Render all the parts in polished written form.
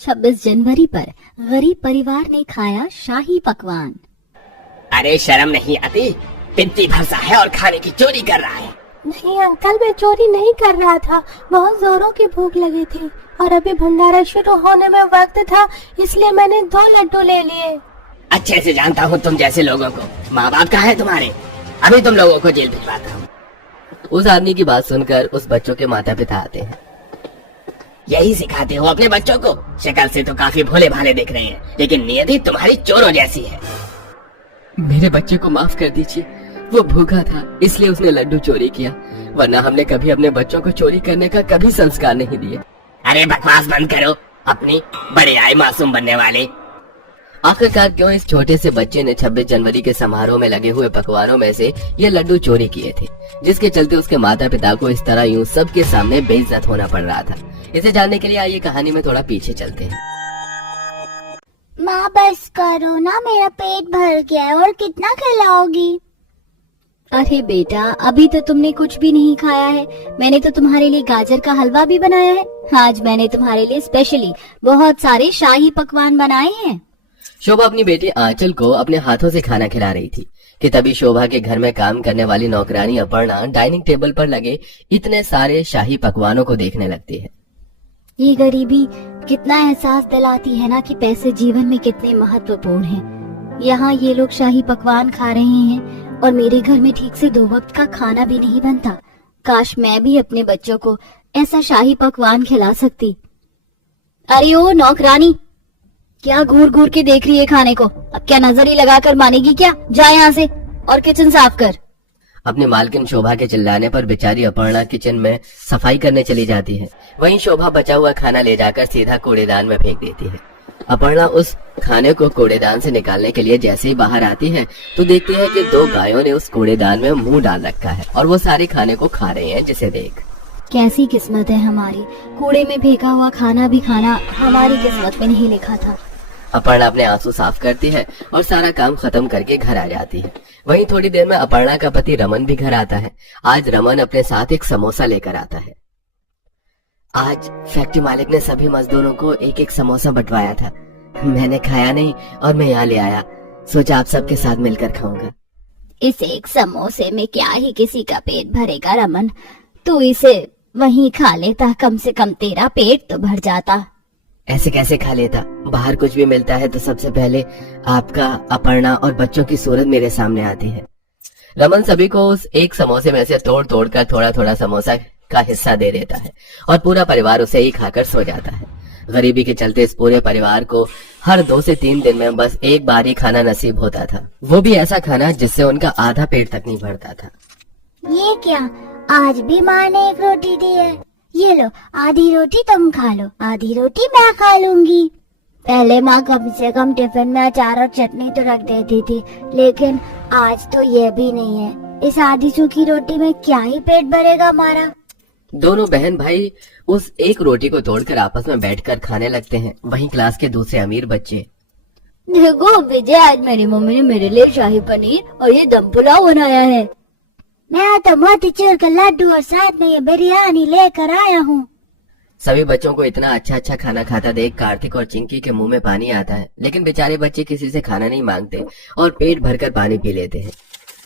26 जनवरी पर गरीब परिवार ने खाया शाही पकवान। अरे शर्म नहीं आती, पिंती भरसा है और खाने की चोरी कर रहा है। नहीं अंकल, मैं चोरी नहीं कर रहा था, बहुत जोरों की भूख लगी थी और अभी भंडारा शुरू होने में वक्त था, इसलिए मैंने 2 लड्डू ले लिए। अच्छे से जानता हूँ तुम जैसे लोगों को। माँ बाप कहाँ है तुम्हारे? अभी तुम लोगों को जेल भिजवाता हूँ। उस आदमी की बात सुनकर उस बच्चों के माता पिता आते हैं। यही सिखाते हो अपने बच्चों को? शक्ल से तो काफी भोले भाले दिख रहे हैं, लेकिन नियति तुम्हारी चोरों जैसी है। मेरे बच्चे को माफ कर दीजिए, वो भूखा था इसलिए उसने लड्डू चोरी किया, वरना हमने कभी अपने बच्चों को चोरी करने का कभी संस्कार नहीं दिए। अरे बकवास बंद करो, अपनी बड़े आए मासूम बनने वाले। आखिरकार क्यों इस छोटे से बच्चे ने 26 जनवरी के समारोह में लगे हुए पकवानों में से ये लड्डू चोरी किए थे, जिसके चलते उसके माता पिता को इस तरह यूं सबके सामने बेइज्जत होना पड़ रहा था। इसे जानने के लिए आइए कहानी में थोड़ा पीछे चलते हैं। माँ बस करो ना, मेरा पेट भर गया है, और कितना खिलाओगी? अरे बेटा, अभी तो तुमने कुछ भी नहीं खाया है। मैंने तो तुम्हारे लिए गाजर का हलवा भी बनाया है। आज मैंने तुम्हारे लिए स्पेशली बहुत सारे शाही पकवान बनाए हैं। शोभा अपनी बेटी आंचल को अपने हाथों से खाना खिला रही थी कि तभी शोभा के घर में काम करने वाली नौकरानी अपर्णा डाइनिंग टेबल पर लगे इतने सारे शाही पकवानों को देखने लगती है। ये गरीबी कितना एहसास दिलाती है ना कि पैसे जीवन में कितने महत्वपूर्ण हैं। यहाँ ये लोग शाही पकवान खा रहे हैं और मेरे घर में ठीक से 2 वक्त का खाना भी नहीं बनता। काश मैं भी अपने बच्चों को ऐसा शाही पकवान खिला सकती। अरे ओ नौकरानी, क्या घूर घूर के देख रही है खाने को? अब क्या नजर ही लगा कर मानेगी क्या? जा यहाँ से और किचन साफ कर। अपने मालकिन शोभा के चिल्लाने पर बेचारी अपर्णा किचन में सफाई करने चली जाती है। वहीं शोभा बचा हुआ खाना ले जाकर सीधा कूड़ेदान में फेंक देती है। अपर्णा उस खाने को कूड़ेदान से निकालने के लिए जैसे ही बाहर आती है तो देखती है कि 2 गायों ने उस कूड़ेदान में मुंह डाल रखा है और वो सारे खाने को खा रहे हैं, जिसे देख कैसी किस्मत है हमारी, कूड़े में फेंका हुआ खाना भी खाना हमारी किस्मत में नहीं लिखा था। अपर्णा अपने आंसू साफ करती है और सारा काम खत्म करके घर आ जाती है। वहीं थोड़ी देर में अपर्णा का पति रमन भी घर आता है। आज रमन अपने साथ एक समोसा लेकर आता है। आज फैक्ट्री मालिक ने सभी मजदूरों को एक एक समोसा बंटवाया था। मैंने खाया नहीं और मैं यहाँ ले आया, सोचा आप सबके साथ मिलकर खाऊंगा। इस एक समोसे में क्या ही किसी का पेट भरेगा रमन, तू इसे वहीं खा लेता, कम से कम तेरा पेट तो भर जाता। ऐसे कैसे खा लेता? बाहर कुछ भी मिलता है तो सबसे पहले आपका, अपर्णा और बच्चों की सूरत मेरे सामने आती है। रमन सभी को उस एक समोसे में से तोड़ तोड़ कर थोड़ा थोड़ा समोसा का हिस्सा दे देता है और पूरा परिवार उसे ही खाकर सो जाता है। गरीबी के चलते इस पूरे परिवार को हर 2 से 3 दिन में बस एक बार ही खाना नसीब होता था, वो भी ऐसा खाना जिससे उनका आधा पेट तक नहीं भरता था। ये क्या, आज भी माँ ने एक रोटी दी है? ये लो, आधी रोटी तुम खा लो, आधी रोटी मैं खा लूंगी। पहले माँ कम से कम टिफिन में अचार और चटनी तो रख देती थी, लेकिन आज तो ये भी नहीं है। इस आधी सूखी रोटी में क्या ही पेट भरेगा हमारा। दोनों बहन भाई उस एक रोटी को तोड़कर आपस में बैठकर खाने लगते हैं। वहीं क्लास के दूसरे अमीर बच्चे, देखो विजय, आज मेरी मम्मी ने मेरे लिए शाही पनीर और ये दम पुलाव बनाया है। मैं तो मोतीचूर का लड्डू और साथ में ये बिरयानी लेकर आया हूँ। सभी बच्चों को इतना अच्छा अच्छा खाना खाता देख कार्तिक और चिंकी के मुंह में पानी आता है, लेकिन बेचारे बच्चे किसी से खाना नहीं मांगते और पेट भरकर पानी पी लेते हैं।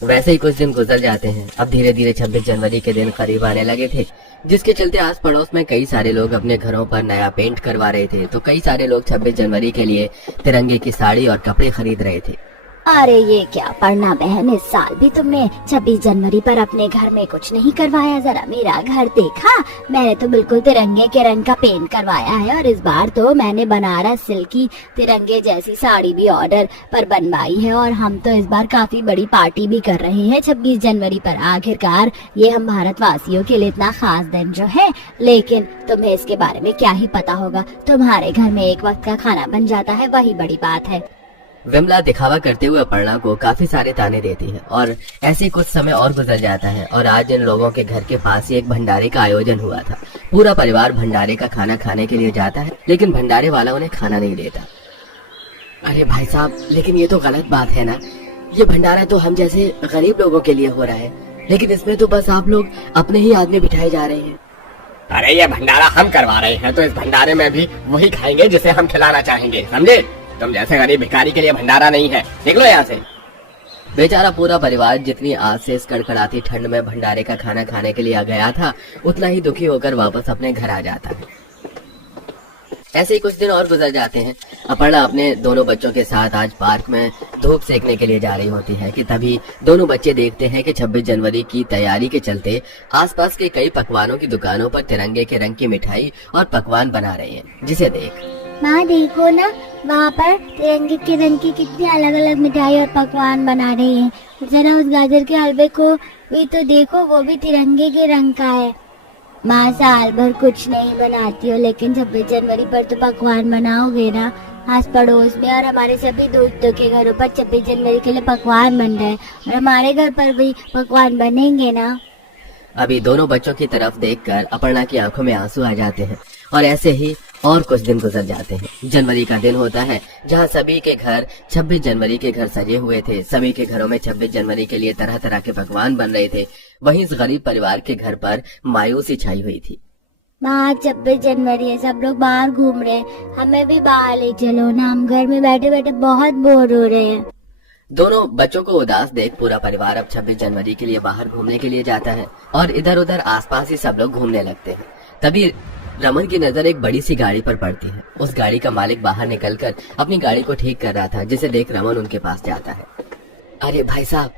वैसे ही कुछ दिन गुजर जाते हैं। अब धीरे धीरे 26 जनवरी के दिन करीब आने लगे थे, जिसके चलते आस पड़ोस में कई सारे लोग अपने घरों पर नया पेंट करवा रहे थे। तो कई सारे लोग 26 जनवरी के लिए तिरंगे की साड़ी और कपड़े खरीद रहे थे। अरे ये क्या पढ़ना बहन, इस साल भी तुमने 26 जनवरी पर अपने घर में कुछ नहीं करवाया? जरा मेरा घर देखा, मैंने तो बिल्कुल तिरंगे के रंग का पेंट करवाया है और इस बार तो मैंने बनारस सिल्क की तिरंगे जैसी साड़ी भी ऑर्डर पर बनवाई है और हम तो इस बार काफी बड़ी पार्टी भी कर रहे हैं 26 जनवरी पर। आखिरकार ये हम भारतवासियों के लिए इतना खास दिन जो है, लेकिन तुम्हें इसके बारे में क्या ही पता होगा। तुम्हारे घर में एक वक्त का खाना बन जाता है, वही बड़ी बात है। विमला दिखावा करते हुए अपर्णा को काफी सारे ताने देती है और ऐसे कुछ समय और गुजर जाता है और आज इन लोगों के घर के पास ही एक भंडारे का आयोजन हुआ था। पूरा परिवार भंडारे का खाना खाने के लिए जाता है, लेकिन भंडारे वाला उन्हें खाना नहीं देता। अरे भाई साहब, लेकिन ये तो गलत बात है ना। ये भंडारा तो हम जैसे गरीब लोगों के लिए हो रहा है, लेकिन इसमें तो बस आप लोग अपने ही आदमी बिठाए जा रहे हैं। अरे ये भंडारा हम करवा रहे हैं, तो इस भंडारे में भी वही खाएंगे जिसे हम खिलाना चाहेंगे, समझे? तुम जैसे गरीब भिखारी के लिए भंडारा नहीं है, निकलो यहाँ से। बेचारा पूरा परिवार जितनी आज से इस कड़कड़ाती ठंड में भंडारे का खाना खाने के लिए आ गया था, उतना ही दुखी होकर वापस अपने घर आ जाता है। ऐसे ही कुछ दिन और गुजर जाते हैं। अपर्णा अपने दोनों बच्चों के साथ आज पार्क में धूप सेकने के लिए जा रही होती है कि तभी दोनों बच्चे देखते हैं कि 26 जनवरी की तैयारी के चलते आसपास के कई पकवानों की दुकानों पर तिरंगे के रंग की मिठाई और पकवान बना रहे हैं, जिसे देख माँ देखो ना, वहाँ पर तिरंगे के रंग की कितनी अलग अलग मिठाई और पकवान बना रही हैं। जरा उस गाजर के हलवे को भी तो देखो, वो भी तिरंगे के रंग का है। माँ साल भर कुछ नहीं बनाती हो, लेकिन 26 जनवरी पर तो पकवान बनाओगे ना। आस पड़ोस में और हमारे सभी दोस्तों के घरों पर 26 जनवरी के लिए पकवान बन रहे हैं, और हमारे घर पर भी पकवान बनेंगे ना। अभी दोनों बच्चों की तरफ देखकर अपर्णा की आंखों में आंसू आ जाते हैं। और ऐसे ही और कुछ दिन गुजर जाते हैं। जनवरी का दिन होता है जहां सभी के घर 26 जनवरी के घर सजे हुए थे। सभी के घरों में 26 जनवरी के लिए तरह तरह के पकवान बन रहे थे। वहीं इस गरीब परिवार के घर पर मायूसी छाई हुई थी। माँ 26 जनवरी है, सब लोग बाहर घूम रहे हैं, हमें भी बाहर ले चलो ना, हम घर में बैठे बैठे बहुत बोर हो रहे हैं। दोनों बच्चों को उदास देख पूरा परिवार अब 26 जनवरी के लिए बाहर घूमने के लिए जाता है और इधर उधर आसपास ही सब लोग घूमने लगते हैं। तभी रमन की नजर एक बड़ी सी गाड़ी पर पड़ती है। उस गाड़ी का मालिक बाहर निकलकर अपनी गाड़ी को ठीक कर रहा था, जिसे देख रमन उनके पास जाता है। अरे भाई साहब,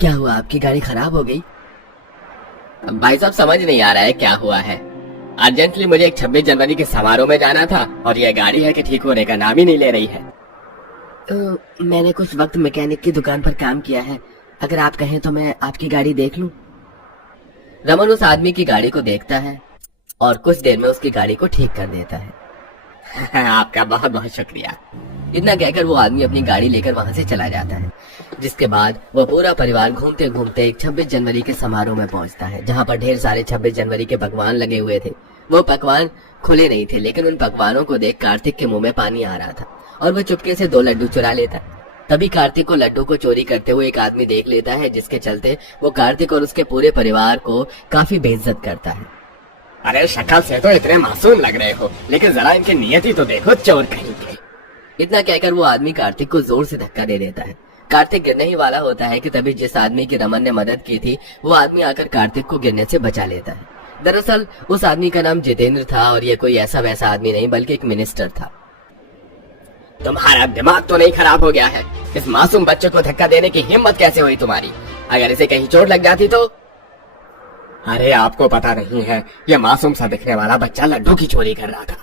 क्या हुआ? आपकी गाड़ी खराब हो गई? भाई साहब समझ नहीं आ रहा है क्या हुआ है। अर्जेंटली मुझे एक 26 जनवरी के समारोह में जाना था और यह गाड़ी है कि ठीक होने का नाम ही नहीं ले रही है। मैंने कुछ वक्त मैकेनिक की दुकान पर काम किया है, अगर आप कहें तो मैं आपकी गाड़ी देख लूं। रमन उस आदमी की गाड़ी को देखता है और कुछ देर में उसकी गाड़ी को ठीक कर देता है। आपका बहुत बहुत शुक्रिया। इतना कहकर वो आदमी अपनी गाड़ी लेकर वहां से चला जाता है, जिसके बाद वो पूरा परिवार घूमते घूमते एक 26 जनवरी के समारोह में पहुंचता है, जहां पर ढेर सारे 26 जनवरी के पकवान लगे हुए थे। वो पकवान खुले नहीं थे, लेकिन उन पकवानों को देख कार्तिक के मुंह में पानी आ रहा था और वो चुपके से 2 लड्डू चुरा लेता है। तभी कार्तिक को लड्डू को चोरी करते हुए एक आदमी देख लेता है, जिसके चलते वो कार्तिक और उसके पूरे परिवार को काफी बेइज्जत करता है। अरे शक्ल से तो इतने मासूम लग रहे हो, लेकिन जरा इनकी नियति तो देखो, चोर कहीं के। इतना कहकर वो आदमी कार्तिक को जोर से धक्का दे देता है। कार्तिक गिरने ही वाला होता है कि तभी जिस आदमी की रमन ने मदद की थी, वो आदमी आकर कार्तिक को गिरने से बचा लेता है। दरअसल उस आदमी का नाम जितेंद्र था और ये कोई ऐसा वैसा आदमी नहीं, बल्कि एक मिनिस्टर था। तुम्हारा दिमाग तो नहीं खराब हो गया है? इस मासूम बच्चे को धक्का देने की हिम्मत कैसे हुई तुम्हारी? अगर इसे कहीं चोट लग जाती तो? अरे आपको पता नहीं है, ये मासूम सा दिखने वाला बच्चा लड्डू की चोरी कर रहा था।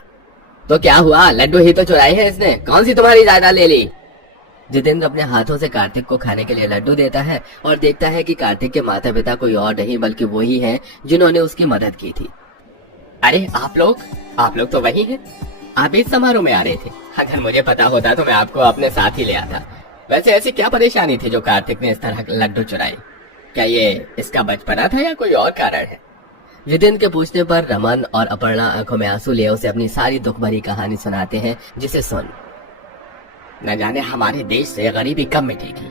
तो क्या हुआ? लड्डू ही तो चुराए हैं इसने, कौन सी तुम्हारी जायदाद ले ली? जितेंद्र अपने हाथों से कार्तिक को खाने के लिए लड्डू देता है और देखता है कि कार्तिक के माता पिता कोई और नहीं बल्कि वही हैं जिन्होंने उसकी मदद की थी। अरे आप लोग तो वही हैं। आप इस समारोह में आ रहे थे। अगर मुझे पता होता तो मैं आपको अपने साथ ही ले आता। वैसे ऐसी क्या परेशानी थी जो कार्तिक ने इस तरह लड्डू चुराए? क्या ये इसका बचपना था या कोई और कारण है? जितेंद्र के पूछने पर रमन और अपर्णा आंखों में आंसू लिए उसे अपनी सारी दुख भरी कहानी सुनाते हैं, जिसे सुन न जाने हमारे देश से गरीबी कब मिटेगी।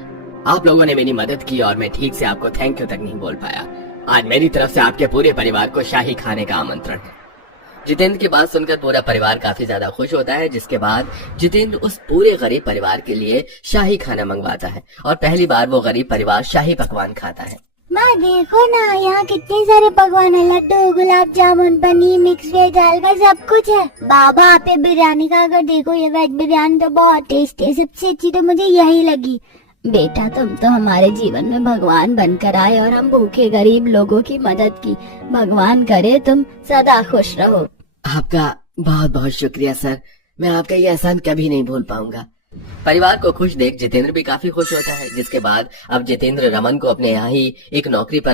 आप लोगों ने मेरी मदद की और मैं ठीक से आपको थैंक यू तक नहीं बोल पाया। आज मेरी तरफ से आपके पूरे परिवार को शाही खाने का आमंत्रण है। जितेंद्र की बात सुनकर पूरा परिवार काफी ज्यादा खुश होता है, जिसके बाद जितेंद्र उस पूरे गरीब परिवार के लिए शाही खाना मंगवाता है और पहली बार वो गरीब परिवार शाही पकवान खाता है। माँ देखो ना, यहाँ कितने सारे पकवान है, लड्डू, गुलाब जामुन, पनीर, मिक्स वेज, हलवा, सब कुछ है। बाबा आप ये बिरयानी का अगर देखो, ये वेज बिरयानी तो बहुत टेस्टी है, सबसे अच्छी तो मुझे यही लगी। बेटा तुम तो हमारे जीवन में भगवान बनकर आए और हम भूखे गरीब लोगों की मदद की। भगवान करे तुम सदा खुश रहो। आपका बहुत बहुत शुक्रिया सर, मैं आपका ये एहसान कभी नहीं भूल पाऊंगा। परिवार को खुश देख जितेंद्र भी काफी खुश होता है, जिसके बाद अब जितेंद्र रमन को अपने यहाँ ही एक नौकरी पर